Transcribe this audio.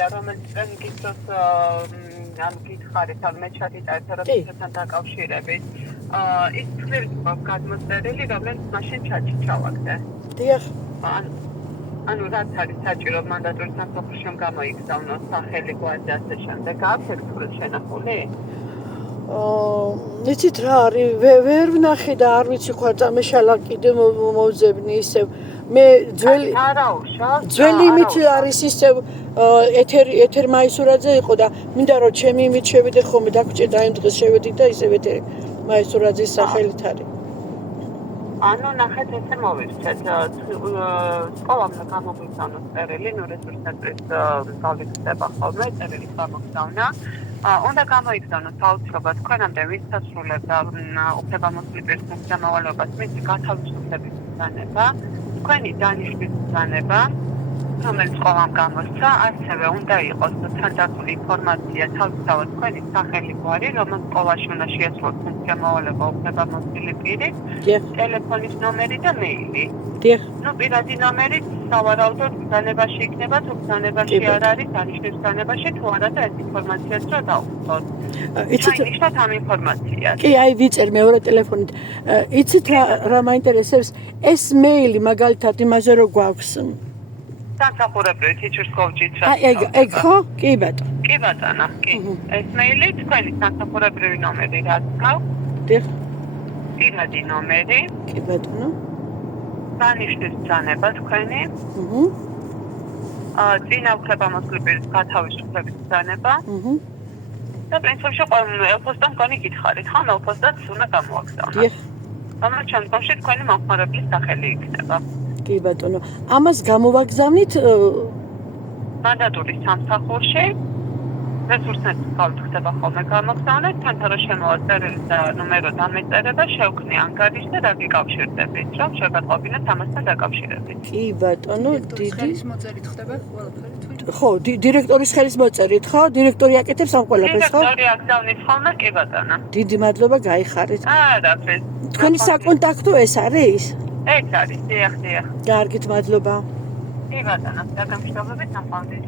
რომელზეც გიწევს ან გითხარით ან მე ჩატიტარეთ როდესაც დაკავშირებით. ის თვლით გადმოწერილი, რომელიც მაშინ ჩატი ჩავაგდე. დიახ. ანუ რაც არის საჭირო მანდატური სამსახურში გამოიგზავნოს სახელი გვარდი ასე შემდეგ. აქვს ერთგულად შენახული? იცით რა არის, ვერ ვნახე და არ ვიცი ხო წამეშალა კიდე მოვძებნი ისევ. მე ძველი იმით არის ისევ ეთერ მაისურაძე იყო და მინდა რომ ჩემი იმით შევიდე ხოლმე დაგჭირდა იმ დღეს შევედი და ისევ ეთერ მაისურაძის სახელით არის. ანუ ნახეთ ესე მოვირჩეთ. სკოლამ გამოგვიგზავნოს წერილი, ნუ რესურსების გავიქცება ხოლმე წერილი გამოგზავნა. უნდა გამოიგზავნოს აუცილებლად თქვენამდე ვის დასრულებდა უფლებამოსილი პირის დამავალებას მისი გათავისუფლების ბრძანება, თქვენი დანიშნვის ბრძანება, რომელიც სკოლამ გამოსცა, ასევე უნდა იყოს თან დაკული ინფორმაცია თავისთავად თქვენი სახელი გვარი, რომელიც სკოლაში უნდა შეასრულოს ფუნქციონალობა უფლებამოსილი პირის, ტელეფონის ნომერი და მეილი. ნუ პირადი ნომერი სავარაუდოდ ბრძანებაში იქნება, თუ ბრძანებაში არ არის, დანიშნვის ბრძანებაში თუ არა და ეს ინფორმაციაც რა დავუხსოთ. ჩაინიშნოთ ამ ინფორმაციას. კი, აი ვიწერ მეორე ტელეფონით. იცით რა მაინტერესებს? ეს მეილი მაგალითად იმაზე რო გვაქვს. სამსახურებრივი teachers coach-ით რა. ეგ ხო? კი ბატონო. კი ბატონო, კი. ეს მეილი თქვენი სამსახურებრივი ნომერი რაც გაქვს? დიახ. პირადი ნომერი. კი ბატონო. დანიშნვის ბრძანება თქვენი. წინა უფლებამოსილი პირის გათავისუფლების ბრძანება. და პრინციპში ელფოსთან მგონი გითხარით, ხო? ელფოსთაც უნდა გამოაგზავნოთ. დიახ. რომელიც შემდგომში თქვენი მომხმარებლის სახელი იქნება. კი ბატონო. ამას გამოვაგზავნით მანდატური სამსახურში. რესურსების გავით ხდება ხოლმე გამოგზავნეთ, თან რა შემოვა წერილი და ნომერო დამეწერება, შევქმნი ანგარიში და დაგიკავშირდებით, რომ შეგატყობინოთ ამასთან დაკავშირებით. კი ბატონო, დიდი ხელის მოწერით ხდება ყველაფერი თვითონ. ხო, დირექტორის ხელის მოწერით, ხო? დირექტორი აკეთებს ამ ყველაფერს, ხო? დირექტორი აგზავნით ხოლმე, კი ბატონო. დიდი მადლობა, გაიხარეთ. არაფერს. თქვენი საკონტაქტო ეს არის? ეს არის, დიახ. კარგით, მადლობა. კი ბატონო, დაგამშვიდობებით, ნახვამდის.